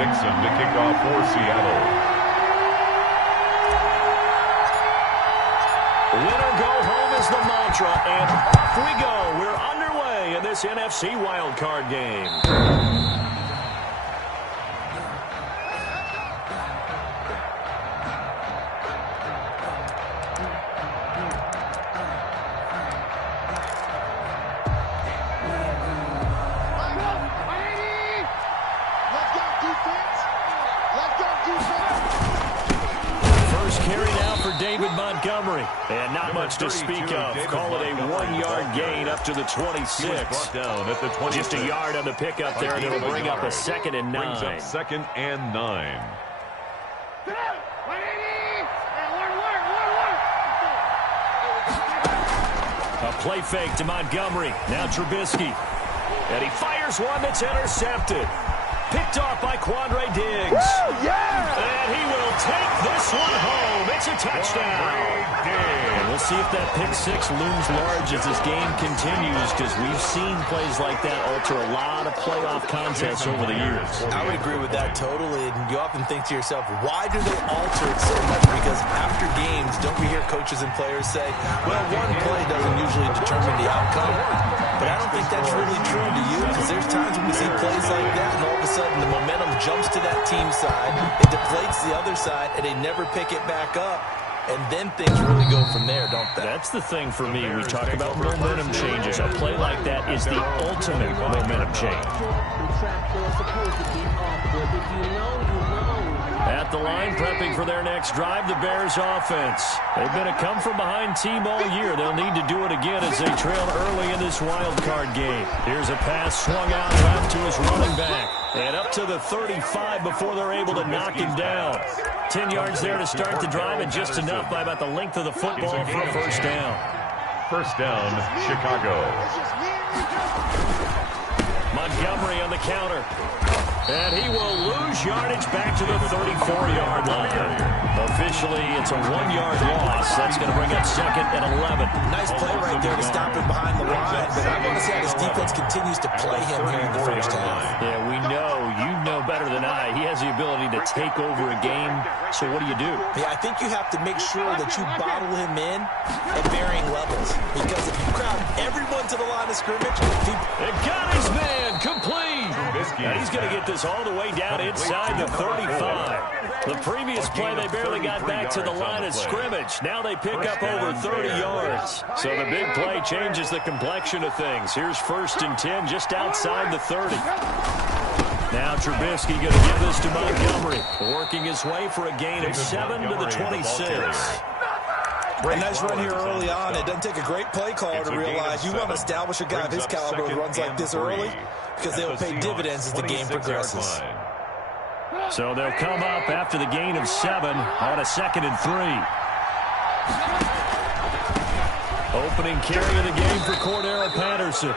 Dixon to kick off for Seattle. Winner go home is the mantra, and off we go. We're underway in this NFC wildcard game. Montgomery, and not much to speak of. Call it a 1-yard gain up to the 26. Just a yard on the pickup there, and it'll bring up a 2nd and 9. Brings up 2nd and 9. A play fake to Montgomery. Now Trubisky. And he fires one that's intercepted. Picked off by Quandre Diggs. Woo, yeah! And he will take this one home. It's a touchdown. And we'll see if that pick six looms large as this game continues, because we've seen plays like that alter a lot of playoff contests over the years. I would agree with that totally. And you often think to yourself, why do they alter it so much? Because after games, don't we hear coaches and players say, well, one play doesn't usually determine the outcome. But I don't think that's really true to you, because there's times when we see plays like that, and all of a sudden the momentum jumps to that team side, it deflates the other side, and they never pick it back up. And then things really go from there, don't they? That's the thing for me. We talk about momentum changes. A play like that is the ultimate momentum change. At the line, prepping for their next drive, the Bears offense. They've been a come-from-behind team all year. They'll need to do it again as they trail early in this wild card game. Here's a pass swung out left to his running back. And up to the 35 before they're able to knock him down. 10 yards there to start the drive, and just enough by about the length of the football for a first down. First down, Chicago. Montgomery on the counter. And he will lose yardage back to the 34-yard line. Officially, it's a 1-yard loss. That's going to bring up 2nd and 11. Nice play right there to stop him behind the line. But I want to see how this defense continues to play him here in the first half. Yeah, we know. You know better than I. He has the ability to take over a game. So what do you do? Yeah, I think you have to make sure that you bottle him in at varying levels. Because if you crowd everyone to the line of scrimmage, it got his man complete. And he's going to get this all the way down inside the 35. The previous play, they barely got back to the line of scrimmage. Now they pick up over 30 yards. So the big play changes the complexion of things. Here's 1st and 10 just outside the 30. Now Trubisky going to give this to Montgomery, working his way for a gain of 7 to the 26. A nice run here early on. It doesn't take a great play caller to realize you want to establish a guy of his caliber who runs like this early, because they will pay dividends as the game progresses. So they'll come up after the gain of 7 on a 2nd and 3. Opening carry of the game for Cordero Patterson.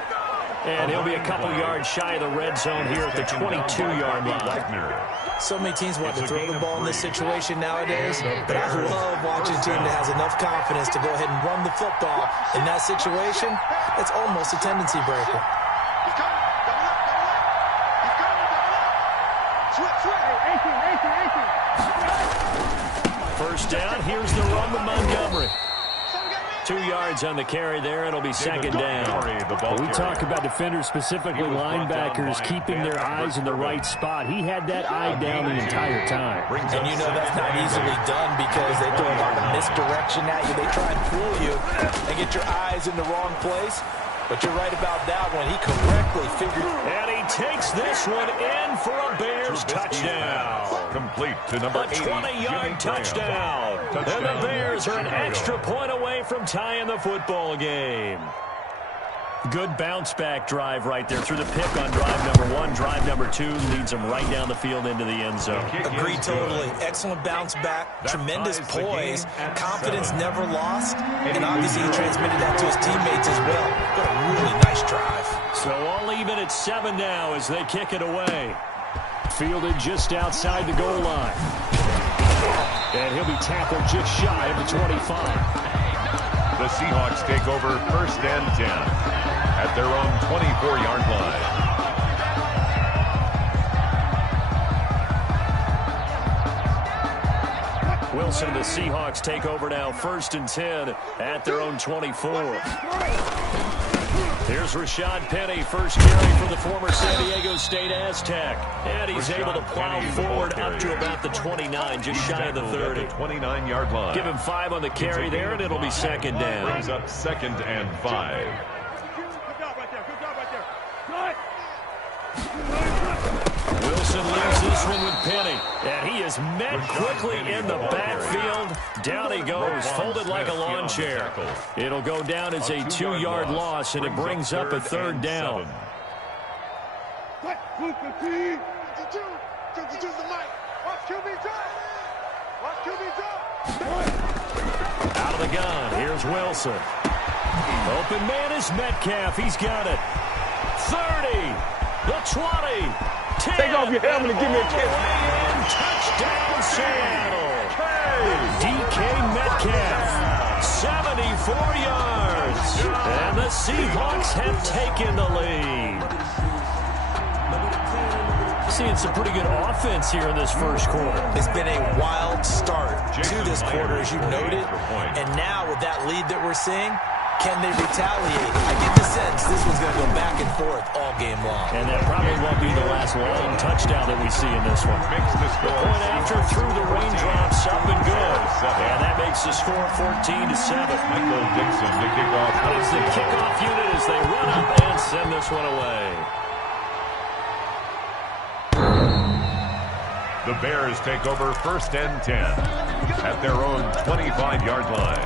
And he'll be a couple yards shy of the red zone here at the 22-yard line. So many teams want to throw the ball in this situation nowadays, but I love watching a team that has enough confidence to go ahead and run the football. In that situation, it's almost a tendency breaker. First down, here's the run with Montgomery. 2 yards on the carry there. It'll be 2nd down. We talk about defenders, specifically linebackers, keeping their eyes in the right spot. He had that eye down the entire time. And you know that's not easily done because they throw a lot of misdirection at you. They try and fool you and get your eyes in the wrong place. But you're right about that one. He correctly figured. And he takes this one in for a Bears touchdown. Complete to number 80. A 20-yard touchdown. And the Bears are an extra point away from tying the football game. Good bounce-back drive right there through the pick on drive number 1. Drive number 2 leads them right down the field into the end zone. Agree totally. Excellent bounce back, tremendous poise, confidence never lost, and obviously he transmitted that to his teammates as well. What a really nice drive. So all even at 7 now as they kick it away. Fielded just outside the goal line. And he'll be tackled just shy of the 25. The Seahawks take over 1st and 10 at their own 24-yard line. Wilson and the Seahawks take over now, 1st and 10 at their own 24. Here's Rashad Penny, first carry for the former San Diego State Aztec. And he's able to plow forward up to about the 29, just shy of the 30. 29-yard line. Give him 5 on the carry there, and it'll be 2nd down. Brings up 2nd and 5. Wilson leaves this one with Penny, and he is met quickly in the backfield. Down he goes, folded like a lawn chair. It'll go down as a 2-yard loss, and it brings up a 3rd down. Out of the gun, here's Wilson. Open man is Metcalf, he's got it. 30, the 20, 10. Take off your helmet and give me a kiss. Touchdown, Seattle. DK Metcalf, 74 yards. And the Seahawks have taken the lead. Seeing some pretty good offense here in this first quarter. It's been a wild start to this quarter, as you noted. And now with that lead that we're seeing, can they retaliate? I get the sense this one's going to go back and forth all game long. And that probably won't be the last long touchdown that we see in this one. The point after through the raindrops, up and good. And that makes the score 14-7. Michael Dixon to kick off. That is the kickoff unit as they run up and send this one away. The Bears take over 1st and 10 at their own 25-yard line.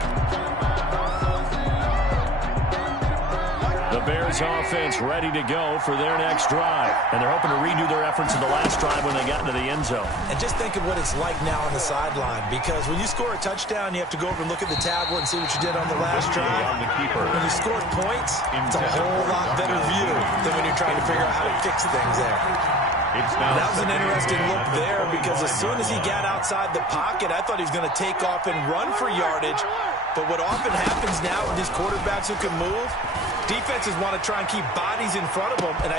The Bears offense ready to go for their next drive. And they're hoping to redo their efforts in the last drive when they got into the end zone. And just think of what it's like now on the sideline, because when you score a touchdown, you have to go over and look at the tablet and see what you did on the last drive. When you score points, it's a whole lot better view than when you're trying to figure out how to fix things there. That was an interesting look there, because as soon as he got outside the pocket, I thought he was going to take off and run for yardage. But what often happens now with these quarterbacks who can move, defenses want to try and keep bodies in front of them. And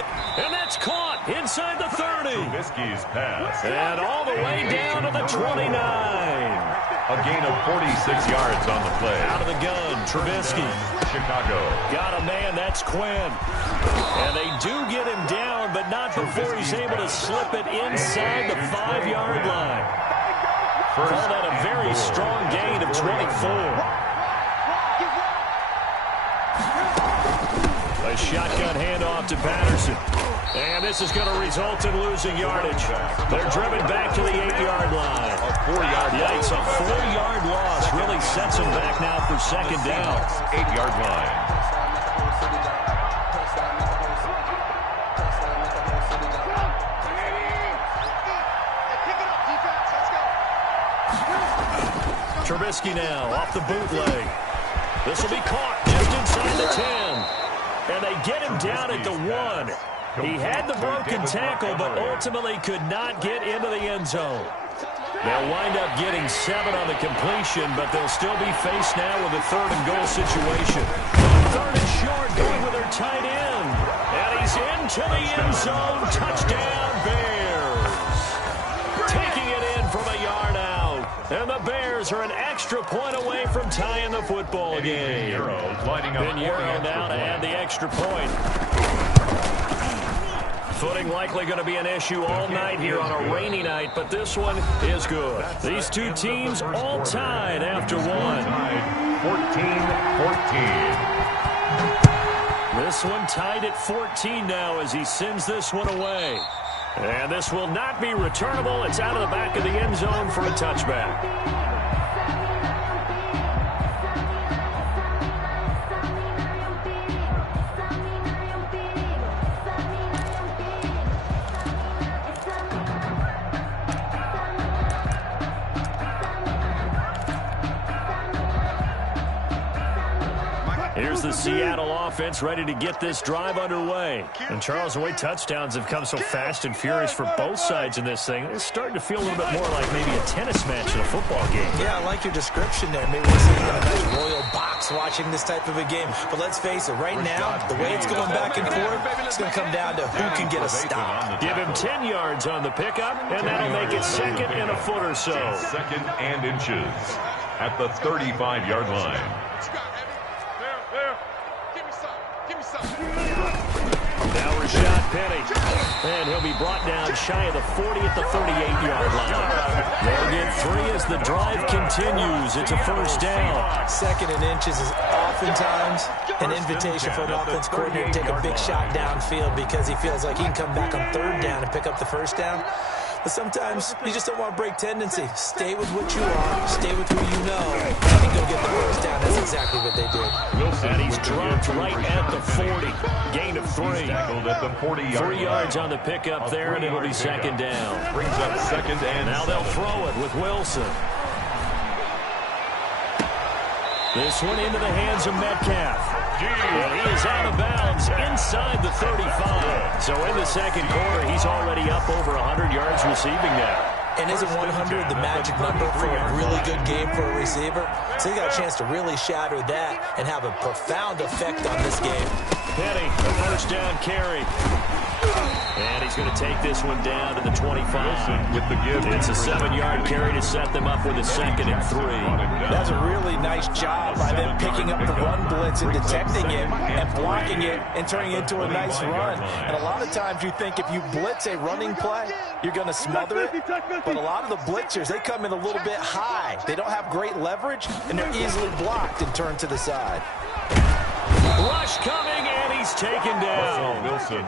that's caught inside the 30. Trubisky's pass. And all the way down to the 29. A gain of 46 yards on the play. Out of the gun, Trubisky. Chicago. Got a man, that's Quinn. And they do get him down, but not before he's able to slip it inside the 5-yard line. Call that a very strong gain of 24. A shotgun handoff to Patterson. And this is going to result in losing yardage. They're driven back to the 8-yard line. A 4-yard loss. Yikes, a 4-yard loss really sets them back now for 2nd down. 8-yard line. Trubisky now off the bootleg. This will be caught just inside the 10. And they get him down at the 1. He had the broken tackle, but ultimately could not get into the end zone. They'll wind up getting 7 on the completion, but they'll still be faced now with a 3rd and goal situation. 3rd and short, going with their tight end. And he's into the end zone. Touchdown, Bears. Taking it in from a yard out. And the Bears are an extra point away from tying the football game. Pinheiro now to add the extra point. Footing likely going to be an issue all night here on a rainy night, but this one is good. These two teams all tied after one. 14-14. This one tied at 14 now as he sends this one away. And this will not be returnable. It's out of the back of the end zone for a touchback. Here's the Seattle offense ready to get this drive underway. And Charles, the way touchdowns have come so fast and furious for both sides in this thing, it's starting to feel a little bit more like maybe a tennis match in a football game. Yeah, I like your description there. Maybe we're sitting in a nice royal box watching this type of a game. But let's face it, right now, the way it's going back and forth, it's going to come down to who can get a stop. Give him 10 yards on the pickup, and that'll make it second and a foot or so. Second and inches at the 35-yard line. Now Rashad Penny. And he'll be brought down shy of the 40 at the 38-yard line. They'll get 3 as the drive continues. It's a first down. Second and inches is oftentimes an invitation for an offense coordinator to take a big shot downfield because he feels like he can come back on third down and pick up the first down. But sometimes you just don't want to break tendency. Stay with what you are. Stay with who you know. And go get the first down. That's exactly what they did. And he's dropped right at the 40. Gain of 3. Tackled at the 40-yard 3 yards on the pickup there, and it'll be second down. Brings up second and now they'll throw it with Wilson. This one into the hands of Metcalf. And he is out of bounds inside the 35. So in the second quarter, he's already up over 100 yards receiving now. And isn't 100 the magic number for a really good game for a receiver? So he got a chance to really shatter that and have a profound effect on this game. Penny, the first down carry. And he's going to take this one down to the 25. With the give. It's a 7-yard carry to set them up with a second and 3. That's a really nice job by them picking up the run blitz and detecting it and blocking it and turning it into a nice run. And a lot of times you think if you blitz a running play, you're going to smother it. But a lot of the blitzers, they come in a little bit high. They don't have great leverage, and they're easily blocked and turned to the side. Rush coming, and he's taken down. Wilson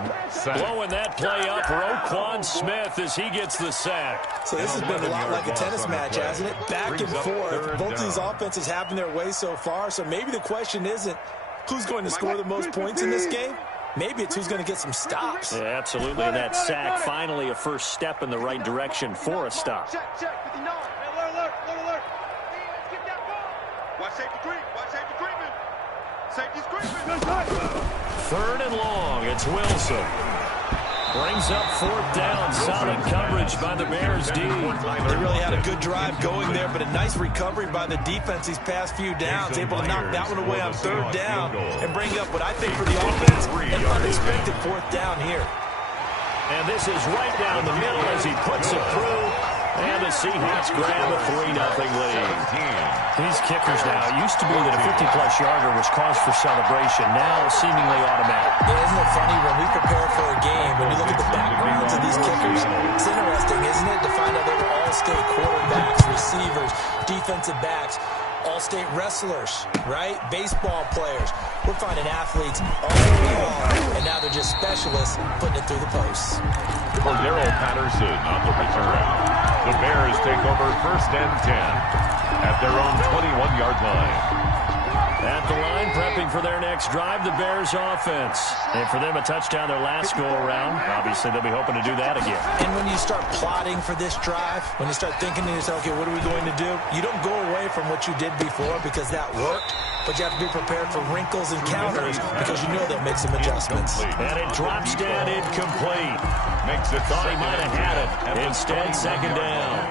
blowing that play up for Roquan Smith as he gets the sack. So this has been a lot like a tennis match, hasn't it? Back and forth. Both these offenses having their way so far. So maybe the question isn't who's going to score the most points in this game. Maybe it's who's going to get some stops. Yeah, absolutely. And that sack, finally a first step in the right direction for a stop. Check. Alert. Watch safety creep. Safety's creeping. Third and long. It's Wilson. Brings up fourth down. Solid coverage by the Bears D. They really had a good drive going there, but a nice recovery by the defense these past few downs. Able to knock that one away on third down and bring up what I think for the offense an unexpected fourth down here. And this is right down the middle as he puts it through. And the Seahawks grab a 3-0 lead. These kickers now, it used to be that a 50-plus yarder was cause for celebration. Now seemingly automatic. Yeah, isn't it funny when we prepare for a game, when you look at the backgrounds of these kickers, it's interesting, isn't it, to find out they were all-state quarterbacks, receivers, defensive backs, all-state wrestlers, right? Baseball players. We're finding athletes all along, and now they're just specialists putting it through the posts. Cordero Patterson on the return. The Bears take over first and 10 at their own 21-yard line. At the line, prepping for their next drive, the Bears offense. And for them, a touchdown their last go-around. Obviously, they'll be hoping to do that again. And when you start plotting for this drive, when you start thinking to yourself, okay, what are we going to do? You don't go away from what you did before because that worked, but you have to be prepared for wrinkles and counters because you know they'll make some adjustments. And it drops down incomplete. Makes it thought he might have had it. Instead, second down.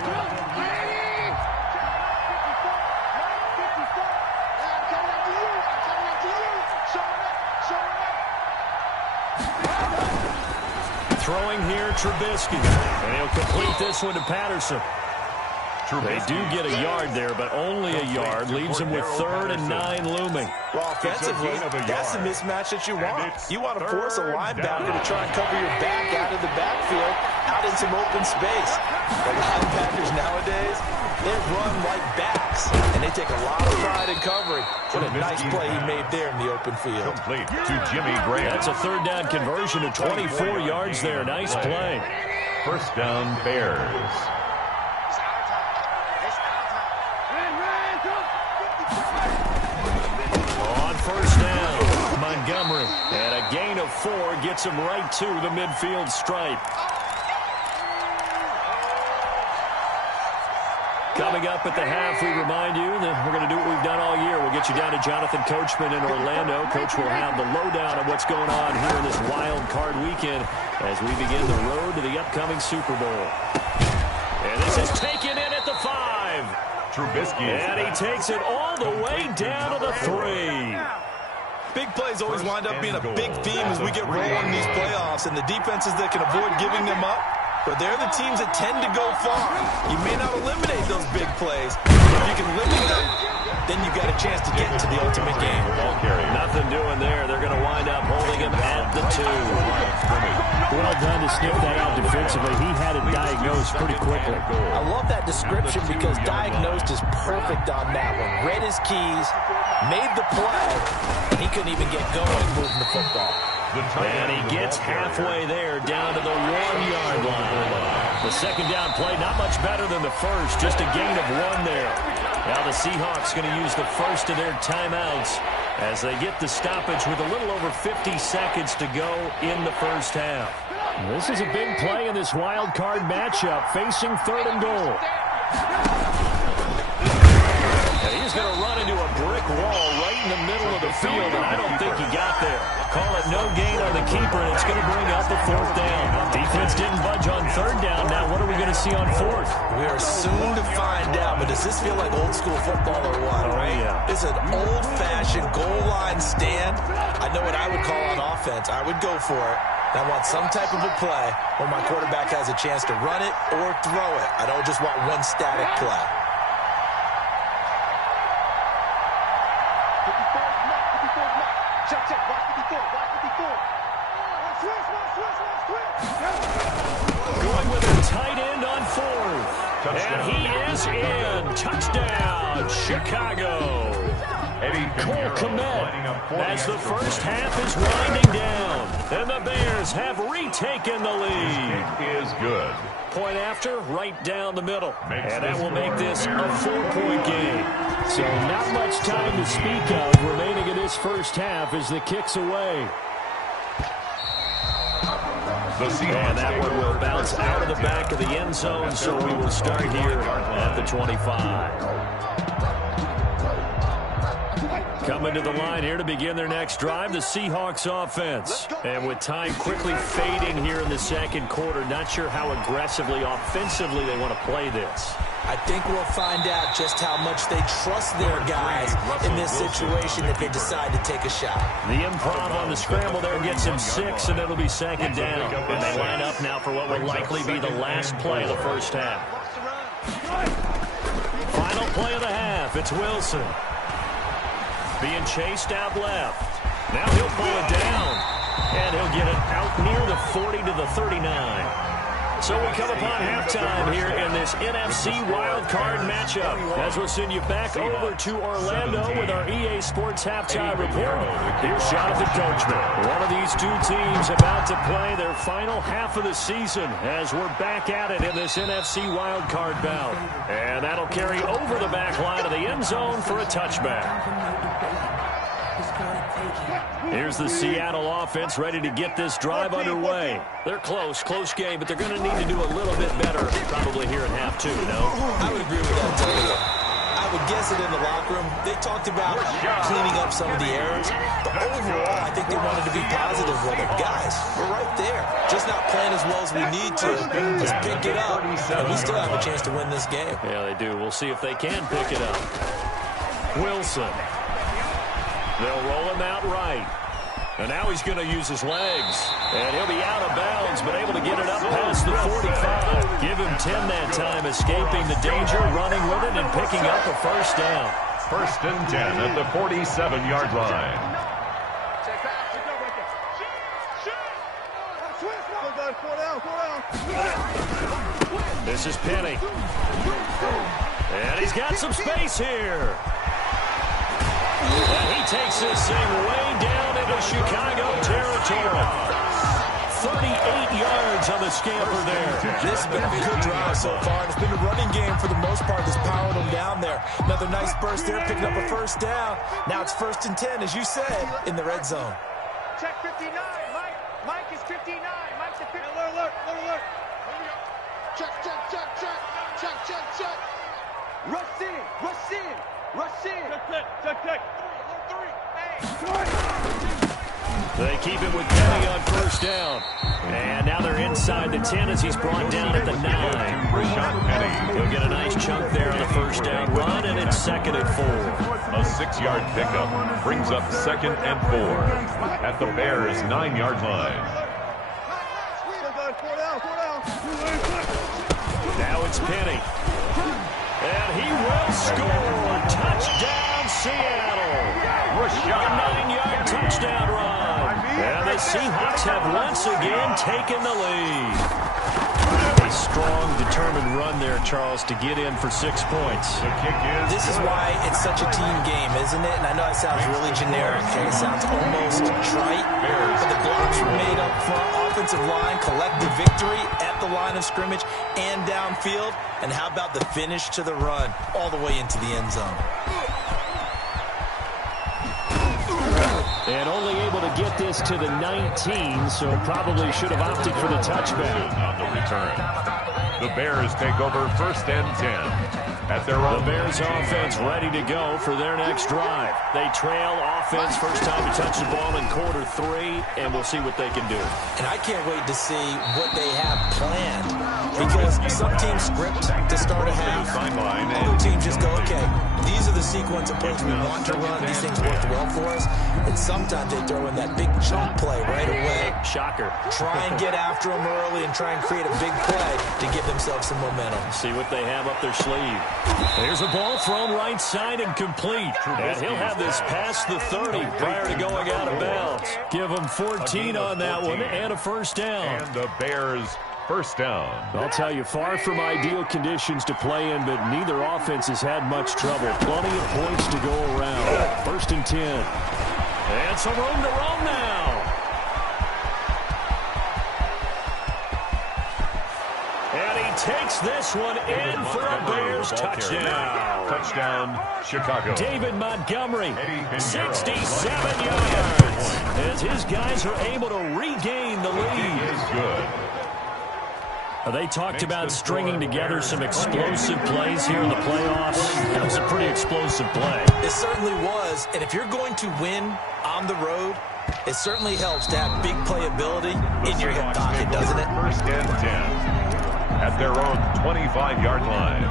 Throwing here, Trubisky. And he'll complete this one to Patterson. They do get a yard there, but only a yard. Leaves them with 3rd and 9 looming. Well, offensively, that's the mismatch that you want. You want to force a linebacker to try and cover your back out of the backfield, out in some open space. The linebackers nowadays, they run like backs, and they take a lot of pride in covering. What a nice play he made there in the open field. Complete to Jimmy Graham. That's a 3rd down conversion to 24 yards there. Nice play. First down, Bears. On first down, Montgomery. And a gain of 4 gets him right to the midfield stripe. Coming up at the half, we remind you that we're going to do what we've done all year. We'll get you down to Jonathan Coachman in Orlando. Coach will have the lowdown of what's going on here in this wild card weekend as we begin the road to the upcoming Super Bowl. And this is taken in at the 5. Trubisky. And he takes it all the way down to the 3. Big plays always wind up being a big theme as we get rolling in these playoffs, and the defenses that can avoid giving them up, but they're the teams that tend to go far. You may not eliminate those big plays, but if you can limit them, then you've got a chance to get into the ultimate game. Nothing doing there. They're going to wind up holding him at the 2. Well done to sniff that out defensively. He had it diagnosed pretty quickly. I love that description because diagnosed is perfect on that one. Read his keys, made the play, and he couldn't even get going moving the football. And he gets halfway there down to the 1-yard line. The second down play, not much better than the first, just a gain of 1 there. Now the Seahawks going to use the first of their timeouts as they get the stoppage with a little over 50 seconds to go in the first half. This is a big play in this wild card matchup, facing 3rd and goal. And he's going to run into a brick wall right in the middle of the field, and I don't think he got there. Call it no gain on the keeper, and it's going to bring up the 4th down. Defense didn't budge on 3rd down. Now what are we going to see on 4th? We are soon to find out, but does this feel like old school football or what? Oh, yeah. It's an old-fashioned goal line stand. I know what I would call on offense. I would go for it. I want some type of a play where my quarterback has a chance to run it or throw it. I don't just want one static play. Going with a tight end on 4th. And he is in. Touchdown, Chicago. Cole Kmet as the first half is winding down. And the Bears have retaken the lead. Is good. Point after, right down the middle. And that will make this a 4-point game. So not much time to speak of remaining in this first half as the kick's away. And that one will bounce out of the back of the end zone, so we will start here at the 25. Coming to the line here to begin their next drive, the Seahawks offense. And with time quickly fading here in the second quarter, not sure how aggressively, offensively they want to play this. I think we'll find out just how much they trust their guys in this situation if they decide to take a shot. The improv on the scramble there gets him 6, and it'll be 2nd down. And they line up now for what will likely be the last play of the first half. Final play of the half. It's Wilson. Being chased out left. Now he'll pull it down. And he'll get it out near the 40 to the 39. So we come upon halftime here in this NFC wildcard matchup. As we'll send you back over to Orlando with our EA Sports Halftime Report. Here's Jonathan Coachman. One of these two teams about to play their final half of the season as we're back at it in this NFC wildcard bout. And that'll carry over the back line of the end zone for a touchback. Here's the Seattle offense ready to get this drive underway. They're close game, but they're going to need to do a little bit better probably here in half 2, no? I would agree with that totally. I would guess it in the locker room. They talked about cleaning up some of the errors, but overall, I think they wanted to be positive with it. Guys, we're right there. Just not playing as well as we need to. Let's pick it up, and we still have a chance to win this game. Yeah, they do. We'll see if they can pick it up. Wilson. They'll roll him out right. And now he's going to use his legs. And he'll be out of bounds, but able to get it up past the 45. Give him 10 that time, escaping the danger, running with it, and picking up a first down. 1st and 10 at the 47-yard line. This is Penny. And he's got some space here. And he takes this thing way down into Chicago territory. 38 yards on the scamper there. This has been a good drive so far, and it's been a running game for the most part that's powered them down there. Another nice burst there, picking up a first down. Now it's 1st and 10, as you said, in the red zone. Check 59, Mike. Mike is 59. Mike's the 50. Alert. Check. Rush in. Rush in. Rush in. Check. 3. They keep it with Penny on first down. And now they're inside the 10 as he's brought down at the 9. Rashad Penny. He'll get a nice chunk there on the first down run, and it's 2nd and 4. A 6-yard pickup brings up 2nd and 4 at the Bears' 9-yard line. Now it's Penny. And he will score. Touchdown, Seattle. Rashad. 9-yard touchdown run. And the Seahawks have once again taken the lead. A strong, determined run there, Charles, to get in for 6 points. The kick is This is why it's such a team game, isn't it? And I know it sounds really generic and it sounds almost trite, but the blocks were made up front, offensive line, collective victory at the line of scrimmage and downfield. And how about the finish to the run all the way into the end zone? And only able to get this to the 19, so probably should have opted for the touchback. on the return. The Bears take over 1st and 10 at their own. The Bears offense ready to go for their next drive. They trail offense, first time to touch the ball in quarter 3, and we'll see what they can do. And I can't wait to see what they have planned, because some teams script to start a half. Other teams just go, okay, these are the sequence of plays we want to run. These things work well for us. And sometimes they throw in that big chunk play right away. Shocker. Try and get after them early and try and create a big play to give themselves some momentum. See what they have up their sleeve. There's a ball thrown right side and complete. And he'll have this past the 30 prior to going out of bounds. Give him 14 on that one and a first down. And the Bears first down. I'll tell you, far from ideal conditions to play in, but neither offense has had much trouble. Plenty of points to go around. 1st and 10. And some room to roam now. And he takes this one in for a Bears touchdown. Touchdown, Chicago. David Montgomery, 67 yards. As his guys are able to regain the lead. Is good. They talked about stringing together some explosive plays here in the playoffs. That was a pretty explosive play. It certainly was. And if you're going to win on the road, it certainly helps to have big playability in your hip pocket, doesn't it? 1st and 10 at their own 25-yard line.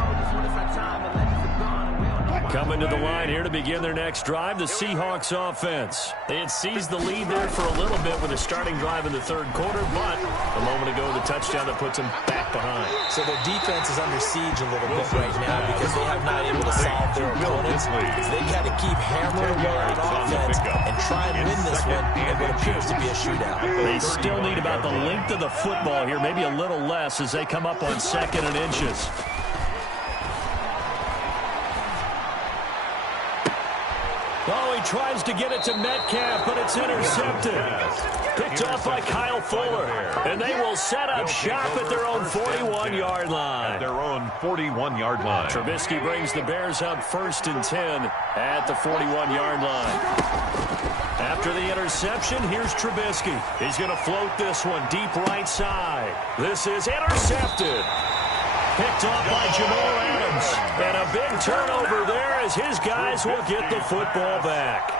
Coming to the line here to begin their next drive, the Seahawks offense. They had seized the lead there for a little bit with a starting drive in the 3rd quarter, but a moment ago, the touchdown that puts them back behind. So their defense is under siege a little bit right now because they have not able to solve their opponents. They got to keep hammering away on offense and try and win this one in what appears to be a shootout. They still need about the length of the football here, maybe a little less as they come up on 2nd and inches. Oh, he tries to get it to Metcalf, but it's intercepted. Picked off by Kyle Fuller. And they will set up shop at their own 41-yard line. At their own 41-yard line. Trubisky brings the Bears up 1st and 10 at the 41-yard line. After the interception, here's Trubisky. He's going to float this one deep right side. This is intercepted. Picked off by Jamal Adams. And a big turnover there as his guys will get the football back.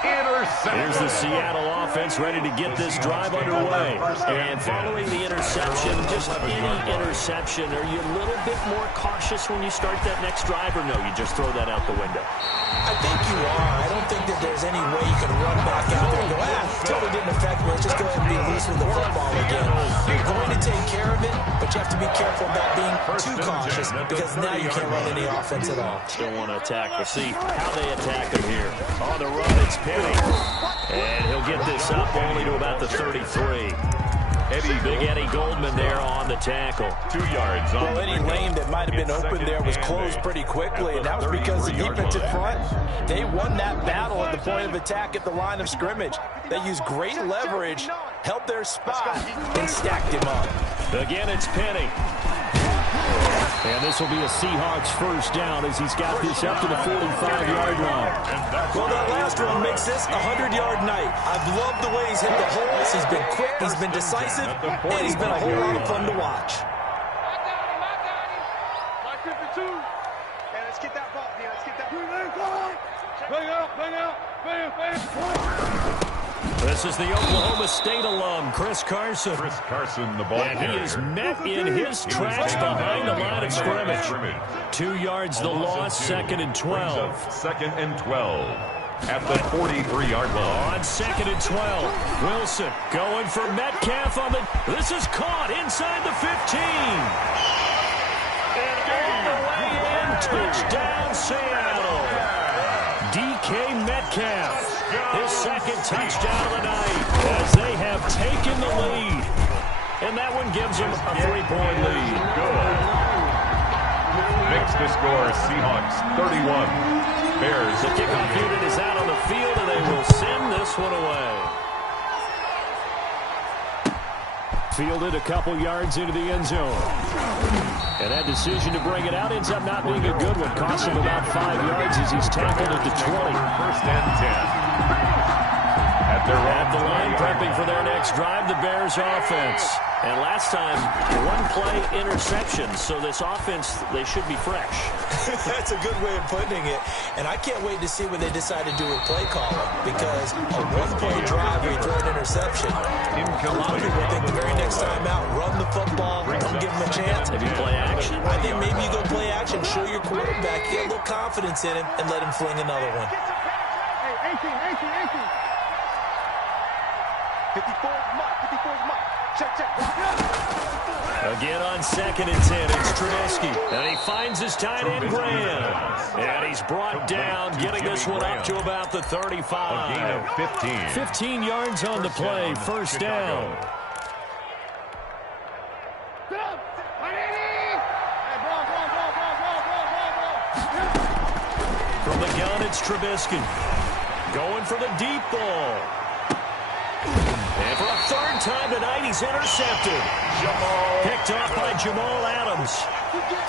Here's the Seattle offense ready to get this drive underway. And following the interception, just any interception, are you a little bit more cautious when you start that next drive, or no, you just throw that out the window? I think you are. I don't think that there's any way you can run back out there and go, totally didn't affect me. Let's just go ahead and be loose with the football again. You're going to take care of it, but you have to be careful about being too cautious because now you can't run any offense at all. Still want to attack. We'll see how they attack him here. On the run, it's Penny. And he'll get this up only to about the 33. Big Eddie Goldman there on the tackle. 2 yards on any lane that might have been open there was closed pretty quickly, and that was because the defensive front, they won that battle at the point of attack at the line of scrimmage. They used great leverage, held their spot, and stacked him up. Again, it's Penny. And this will be a Seahawks first down as he's got this up to the 45-yard line. Well, that last one makes this a 100-yard night. I've loved the way he's hit the holes. He's been quick, he's been decisive, and he's been a whole lot of fun to watch. Hey, let's get that ball. Hey, let's get that ball. Bang out, bang out, bang, bang. This is the Oklahoma State alum, Chris Carson. Chris Carson, the ball And he is met in his tracks behind the line of scrimmage. 2 yards the loss, 2nd and 12. 2nd and 12 at the 43-yard line. On 2nd and 12, Wilson going for Metcalf on the... This is caught inside the 15. And all the way in, touchdown Seattle. DK Metcalf, his 2nd touchdown of the night as they have taken the lead. And that one gives them a 3-point lead. Good. Makes the score Seahawks 31. Bears. The kickoff unit is out on the field, and they will send this one away. Fielded a couple yards into the end zone. And that decision to bring it out ends up not being a good one. Costs him about 5 yards as he's tackled at the 20. 1st and 10. At the line, prepping for their next drive, the Bears offense. And last time, 1-play interception. So this offense, they should be fresh. That's a good way of putting it. And I can't wait to see when they decide to do a play calling. Because a 1-play drive where you throw an interception, a lot of people think the very next time out, run the football, don't give them a chance. Maybe play action. I think maybe you go play action, show your quarterback, get a little confidence in him, and let him fling another one. Hey, 18. 54 is Mike. 54 is Mike. Check. Again on 2nd and 10, it's Trubisky. And he finds his tight end, Graham. And he's brought down, getting this one up to about the 35. A gain of 15. 15 yards on the play, 1st down. From the gun, it's Trubisky. Going for the deep ball. And for a 3rd time tonight, he's intercepted. Picked off by Jamal Adams.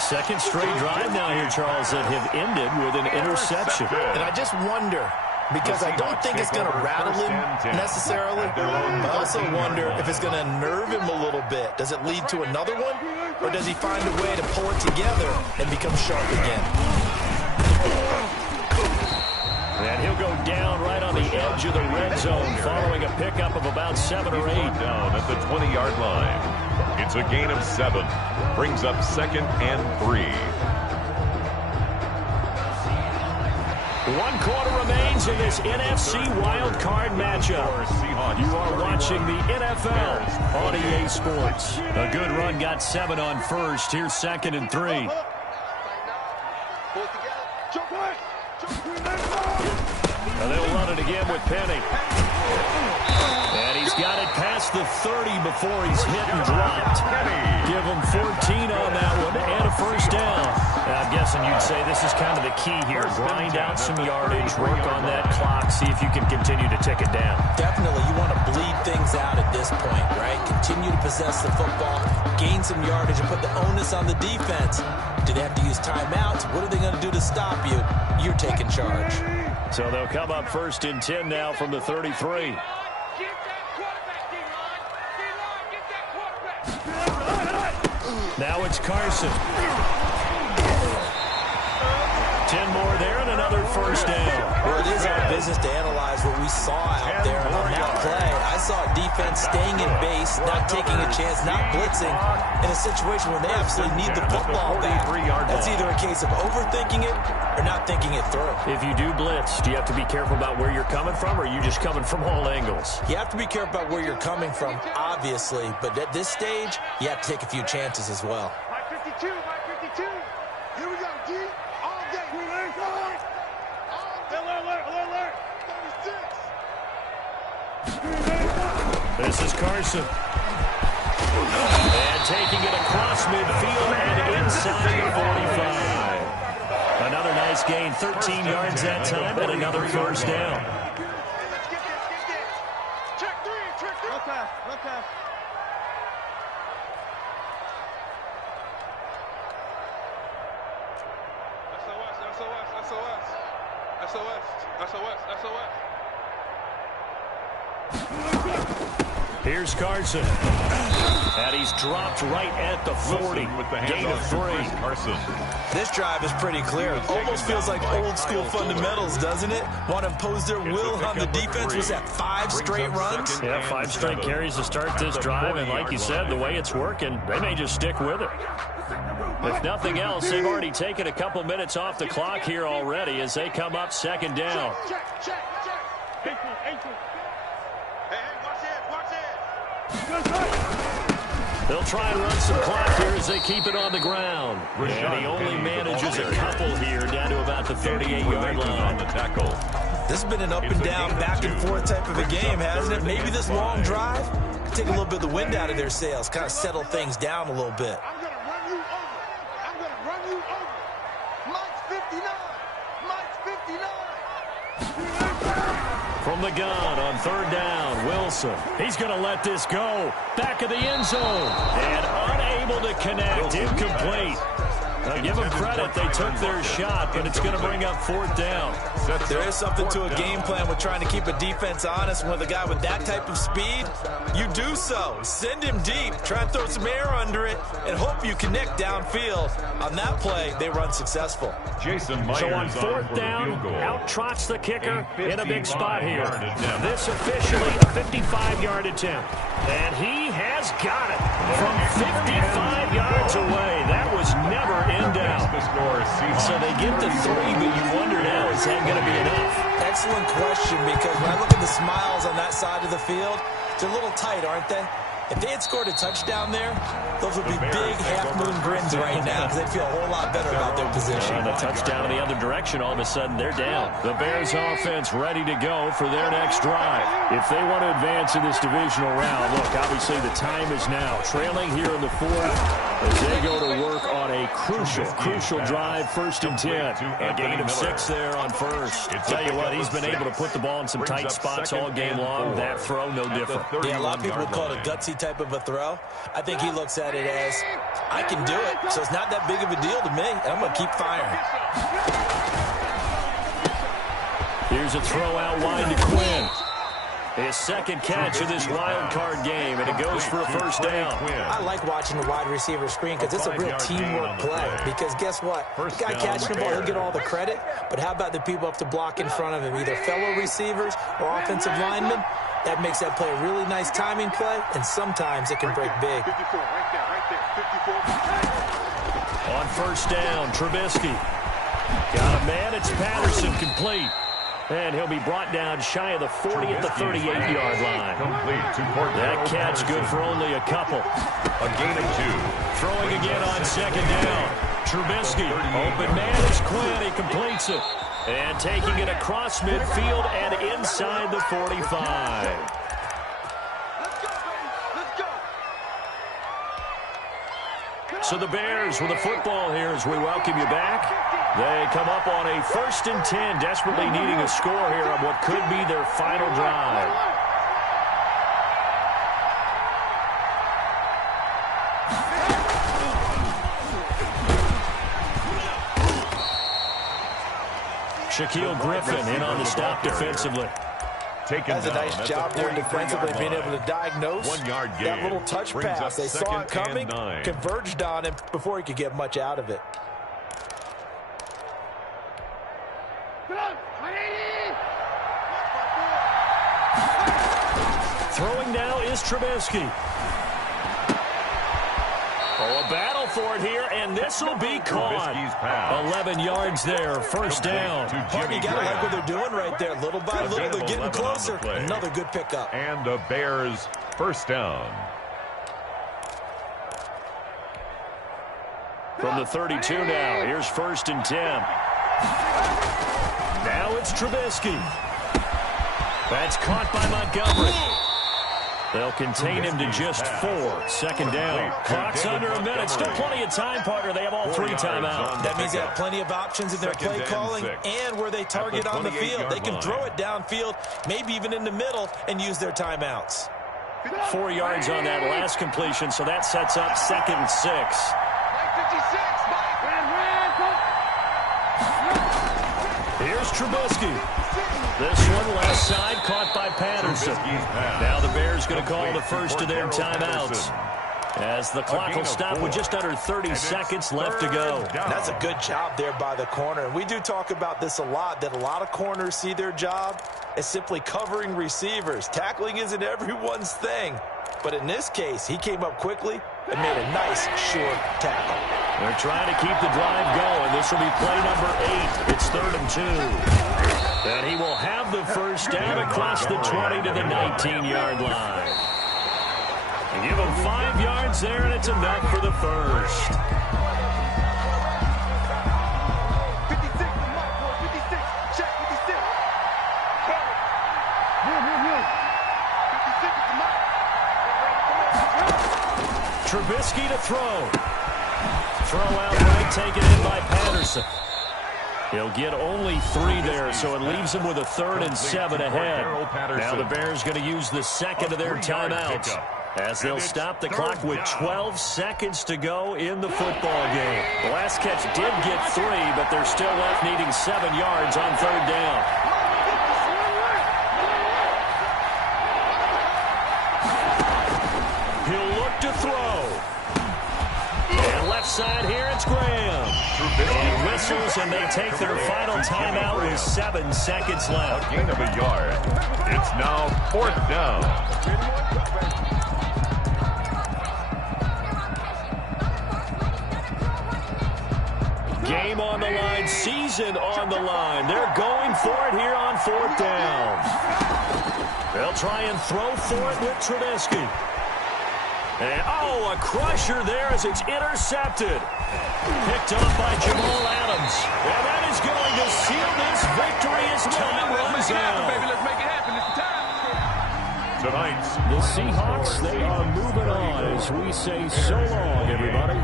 2nd straight drive now here, Charles, that have ended with an interception. And I just wonder, because I don't think it's going to rattle him necessarily. I also wonder if it's going to nerve him a little bit. Does it lead to another one? Or does he find a way to pull it together and become sharp again? And he'll go down right on the edge of the red zone following a pickup of about 7 or 8. Down at the 20-yard line. It's a gain of 7. Brings up 2nd and 3. 1 quarter remains in this NFC wild card matchup. You are watching the NFL on EA Sports. A good run got 7 on 1st. Here's 2nd and 3. And they'll run it again with Penny. And he's got it past the 30 before he's hit and dropped. Give him 14 on that one and a 1st down. And I'm guessing you'd say this is kind of the key here. Grind out some yardage, work on that clock, see if you can continue to tick it down. Definitely, you want to bleed things out at this point, right? Continue to possess the football, gain some yardage, and put the onus on the defense. Do they have to use timeouts? What are they going to do to stop you? You're taking charge. So they'll come up 1st and 10 now from the 33. Now it's Carson. 10 more there and another 1st down. Well, it is our business to analyze what we saw out there. And on that play, I saw defense staying in base, not taking a chance, not blitzing in a situation where they absolutely need the football back. That's either a case of overthinking it or not thinking it through. If you do blitz, do you have to be careful about where you're coming from, or are you just coming from all angles? You have to be careful about where you're coming from, obviously. But at this stage, you have to take a few chances as well. Mike 52, Mike 52. Here we go, D. All day. Alert. 36. This is Carson. And taking it across midfield and inside the 45. Another nice gain, 13 yards that time, and another 1st down. Let's get this. Check 3. No pass. SOS. Here's Carson. And he's dropped right at the 40. Gain of 3. Carson. This drive is pretty clear. Almost feels like old school fundamentals, doesn't it? Want to impose their will on the defense. Was that 5 straight runs? Yeah, 5 straight carries to start this drive. And like you said, the way it's working, they may just stick with it. If nothing else, they've already taken a couple minutes off the clock here already as they come up second down. Check. Hey, watch it. They'll try and run some clock here as they keep it on the ground. And he only manages a couple here down to about the 38-yard line. This has been an up and down, back and forth type of a game, hasn't it? Maybe this long drive could take a little bit of the wind out of their sails, kind of settle things down a little bit. I'm going to run you over. Mike's 59. From the gun on third down, Wilson. He's going to let this go. Back of the end zone. And unable to connect. Incomplete. Now give them credit. They took their shot, but it's going to bring up fourth down. There is something to a game plan with trying to keep a defense honest. With a guy with that type of speed, you do so. Send him deep. Try and throw some air under it and hope you connect downfield. On that play, they run successful. So on fourth down, out trots the kicker in a big spot here. This officially a 55-yard attempt. And he has got it from 55 yards away. That was never in doubt. So they get the 3, but you wonder now, is that going to be enough? Excellent question, because when I look at the smiles on that side of the field, they're a little tight, aren't they? If they had scored a touchdown there, those would be big half-moon grins right now because they'd feel a whole lot better about their position. And a touchdown in the other direction, all of a sudden they're down. The Bears offense ready to go for their next drive. If they want to advance in this divisional round, look, obviously the time is now. Trailing here in the fourth as they go to work on a crucial drive, 1st and 10. A gain of 6 there on first. Tell you what, he's been able to put the ball in some tight spots all game long. That throw, no different. Yeah, a lot of people would call it a gutsy type of a throw. I think he looks at it as, I can do it, so it's not that big of a deal to me, and I'm going to keep firing. Here's a throw out wide to Quinn. His second catch of this wild card game, and it goes for a first down. I like watching the wide receiver screen because it's a real teamwork play. Because guess what? The guy catching the ball, he'll get all the credit, but how about the people up to block in front of him, either fellow receivers or offensive linemen? That makes that play a really nice timing play, and sometimes it can break big. 54, right there. On first down, Trubisky. Got a man, it's Patterson, complete. And he'll be brought down shy of the 40 at the 38-yard line. That catch good for only a couple. A gain of 2. Throwing again on second down. Trubisky, open man, it's Quinn, he completes it. And taking it across midfield and inside the 45. Let's go. So the Bears with the football here as we welcome you back. They come up on a 1st and 10, desperately needing a score here on what could be their final drive. Shaquille Griffin in on the stop defensively. That's a nice job there defensively, being able to diagnose 1 yard gain. that little touch pass. They saw it coming, converged on him before he could get much out of it. Throwing now is Trubisky. Oh, a battle for it here, and this will be caught. 11 yards there, first down. You got to like what they're doing right there. Little by little, they're getting closer. Another good pickup. And the Bears first down. From the 32 now, here's 1st and 10. Now it's Trubisky. That's caught by Montgomery. They'll contain him to just 4. Second down. Clock's under a minute. Still plenty of time, partner. They have all 3 timeouts. That means they have plenty of options in their play calling and where they target on the field. They can throw it downfield, maybe even in the middle, and use their timeouts. 4 yards on that last completion, so that sets up 2nd and 6. Here's Trubisky. This one left side caught by Patterson. Now the Bears going to call the first of their timeouts, as the clock will stop with just under 30 seconds left to go. That's a good job there by the corner. And we do talk about this a lot, that a lot of corners see their job as simply covering receivers. Tackling isn't everyone's thing. But in this case, he came up quickly and made a nice, short tackle. They're trying to keep the drive going. This will be play number 8. It's 3rd and 2. And he will have the first down across the 20 to the 19-yard line. And give him 5 yards there, and it's enough for the first. 56, Mark, 56, check 56. 56 is the mark. Trubisky to throw. Throw out right, taken in by Patterson. He'll get only 3 there, so it leaves him with a 3rd and 7 ahead. Now the Bears going to use the second of their timeouts, as they'll stop the clock with 12 seconds to go in the football game. The last catch did get 3, but they're still left needing 7 yards on 3rd down. He'll look to throw. And left side here, it's Graham. He whistles, and they take their final timeout with 7 seconds left. A gain of a yard. It's now 4th down. Game on the line, season on the line. They're going for it here on 4th down. They'll try and throw for it with Trubisky. And, a crusher there as it's intercepted. Picked up by Jamal Adams. And that is going to seal this victory as time runs out. Let's make it happen. It's time. Tonight's The Seahawks, they are moving on as we say so long, everybody.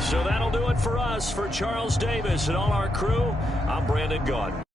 So that'll do it for us. For Charles Davis and all our crew, I'm Brandon Gaudin.